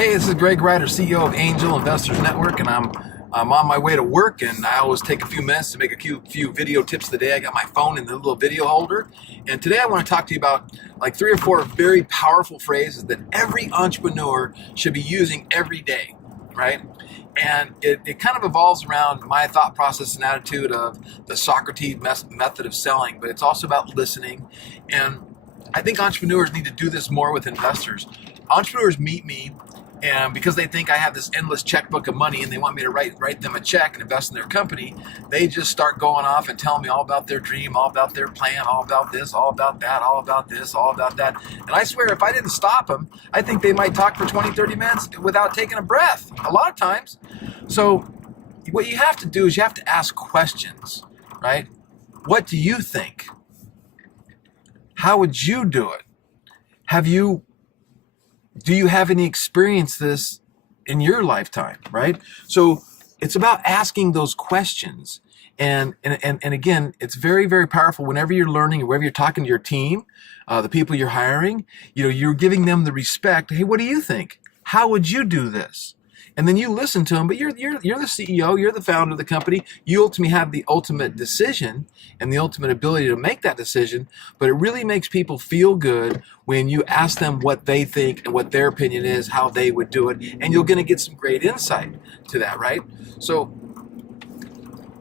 Hey, this is Greg Ryder, CEO of Angel Investors Network, and I'm on my way to work, and I always take a few minutes to make a few video tips of the day. I got my phone in the little video holder, and today I want to talk to you about like 3 or 4 very powerful phrases that every entrepreneur should be using every day, right? And it kind of evolves around my thought process and attitude of the Socrates method of selling, but it's also about listening. And I think entrepreneurs need to do this more with investors. Entrepreneurs meet me and because they think I have this endless checkbook of money and they want me to write them a check and invest in their company, they just start going off and telling me all about their dream, all about their plan, all about this, all about that, all about this, all about that. And I swear, if I didn't stop them, I think they might talk for 20, 30 minutes without taking a breath, a lot of times. So what you have to do is you have to ask questions, right? What do you think? How would you do it? Do you have any experience this in your lifetime, right? So it's about asking those questions. And again, it's very, very powerful whenever you're learning, whenever you're talking to your team, the people you're hiring, you're giving them the respect. Hey, what do you think? How would you do this? And then you listen to them, but you're the CEO, you're the founder of the company. You ultimately have the ultimate decision and the ultimate ability to make that decision. But it really makes people feel good when you ask them what they think and what their opinion is, how they would do it, and you're going to get some great insight to that, right? So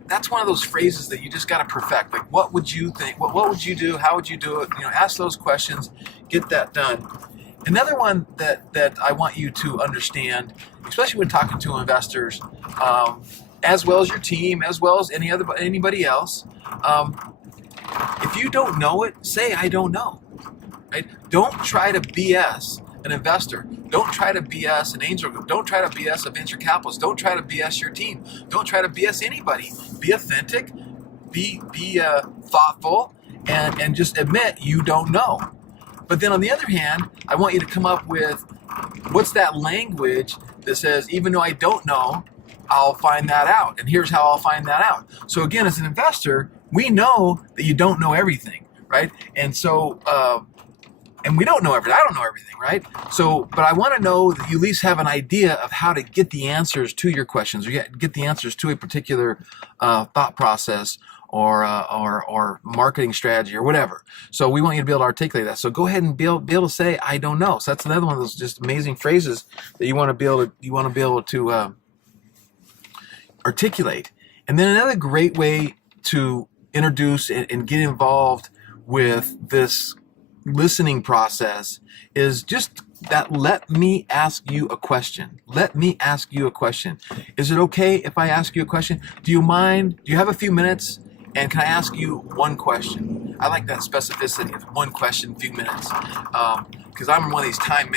that's one of those phrases that you just got to perfect. Like, what would you think? What would you do? How would you do it? Ask those questions, get that done. Another one that I want you to understand, especially when talking to investors, as well as your team, as well as anybody else, if you don't know it, say I don't know. Right? Don't try to BS an investor. Don't try to BS an angel group. Don't try to BS a venture capitalist. Don't try to BS your team. Don't try to BS anybody. Be authentic. Be thoughtful, and just admit you don't know. But then on the other hand, I want you to come up with what's that language that says, even though I don't know, I'll find that out. And here's how I'll find that out. So again, as an investor, we know that you don't know everything, right? And so, and we don't know everything. I don't know everything, right? So, but I want to know that you at least have an idea of how to get the answers to your questions, or get the answers to a particular thought process, or marketing strategy or whatever. So we want you to be able to articulate that. So go ahead and be able to say, I don't know. So that's another one of those just amazing phrases that you want to be able to articulate. And then another great way to introduce and get involved with this listening process is just that let me ask you a question. Let me ask you a question. Is it okay if I ask you a question? Do you mind? Do you have a few minutes? And can I ask you one question? I like that specificity of one question, few minutes. Because I'm one of these time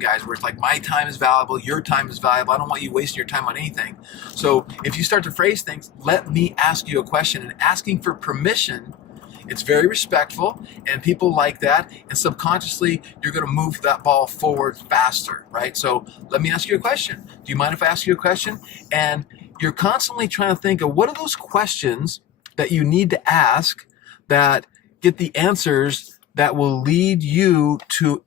guys where it's like my time is valuable, your time is valuable. I don't want you wasting your time on anything. So if you start to phrase things, let me ask you a question, and asking for permission, it's very respectful, and people like that, and subconsciously you're going to move that ball forward faster, right? So let me ask you a question. Do you mind if I ask you a question? And you're constantly trying to think of what are those questions that you need to ask that get the answers that will lead you to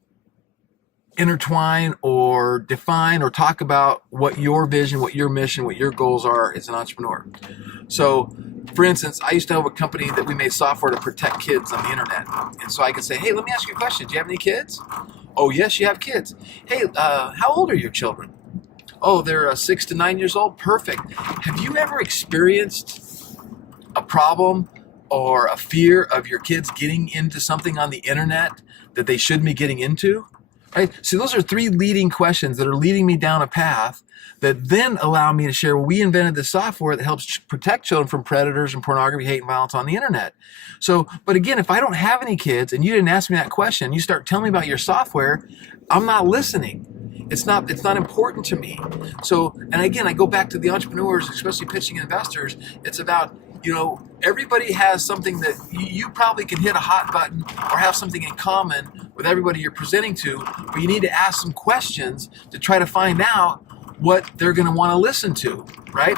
intertwine or define or talk about what your vision, what your mission, what your goals are as an entrepreneur. So, for instance, I used to have a company that we made software to protect kids on the internet. And so I could say, hey, let me ask you a question. Do you have any kids? Oh, yes, you have kids. Hey, how old are your children? Oh, they're 6 to 9 years old. Perfect. Have you ever experienced a problem or a fear of your kids getting into something on the internet that they shouldn't be getting into? Right? So those are 3 leading questions that are leading me down a path that then allow me to share, well, we invented this software that helps protect children from predators and pornography, hate, and violence on the internet. So, but again, if I don't have any kids and you didn't ask me that question, you start telling me about your software, I'm not listening. It's not important to me. So, and again, I go back to the entrepreneurs, especially pitching investors. It's about, everybody has something that you probably can hit a hot button or have something in common with everybody you're presenting to, but you need to ask some questions to try to find out what they're going to want to listen to, right?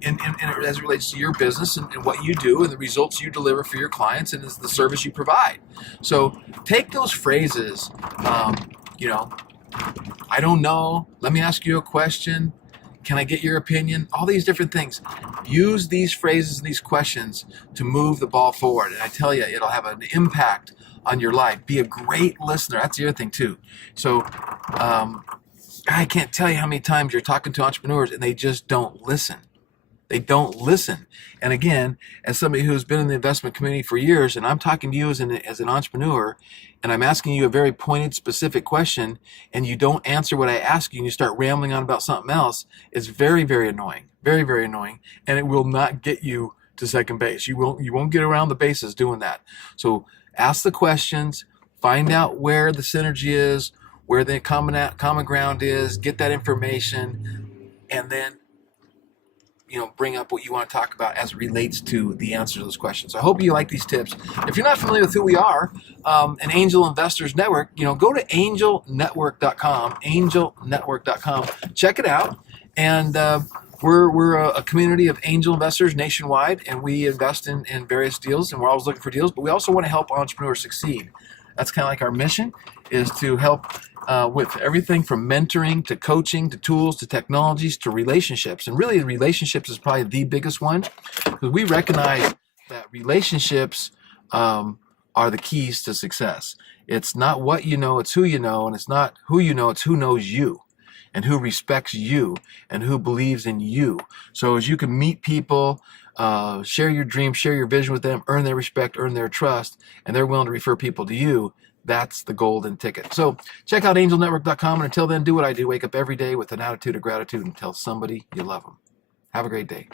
And as it relates to your business and what you do and the results you deliver for your clients and the service you provide. So take those phrases, I don't know. Let me ask you a question. Can I get your opinion? All these different things. Use these phrases and these questions to move the ball forward. And I tell you, it'll have an impact on your life. Be a great listener. That's the other thing, too. So, I can't tell you how many times you're talking to entrepreneurs and they just don't listen. They don't listen. And again, as somebody who's been in the investment community for years, and I'm talking to you as an entrepreneur, and I'm asking you a very pointed, specific question, and you don't answer what I ask you, and you start rambling on about something else, it's very, very annoying. Very, very annoying. And it will not get you to second base. You won't get around the bases doing that. So ask the questions, find out where the synergy is, where the common ground is, get that information, and then bring up what you want to talk about as it relates to the answer to those questions. So I hope you like these tips. If you're not familiar with who we are, an Angel Investors Network, go to angelnetwork.com, angelnetwork.com. Check it out. And we're a community of angel investors nationwide, and we invest in various deals, and we're always looking for deals, but we also want to help entrepreneurs succeed. That's kind of like our mission, is to help with everything from mentoring to coaching to tools to technologies to relationships. And really, relationships is probably the biggest one, because we recognize that relationships are the keys to success. It's not what you know, it's who you know, and it's not who you know, it's who knows you and who respects you and who believes in you. So as you can meet people, share your dreams, share your vision with them, earn their respect, earn their trust, and they're willing to refer people to you, that's the golden ticket. So check out angelnetwork.com, and until then, do what I do. Wake up every day with an attitude of gratitude and tell somebody you love them. Have a great day.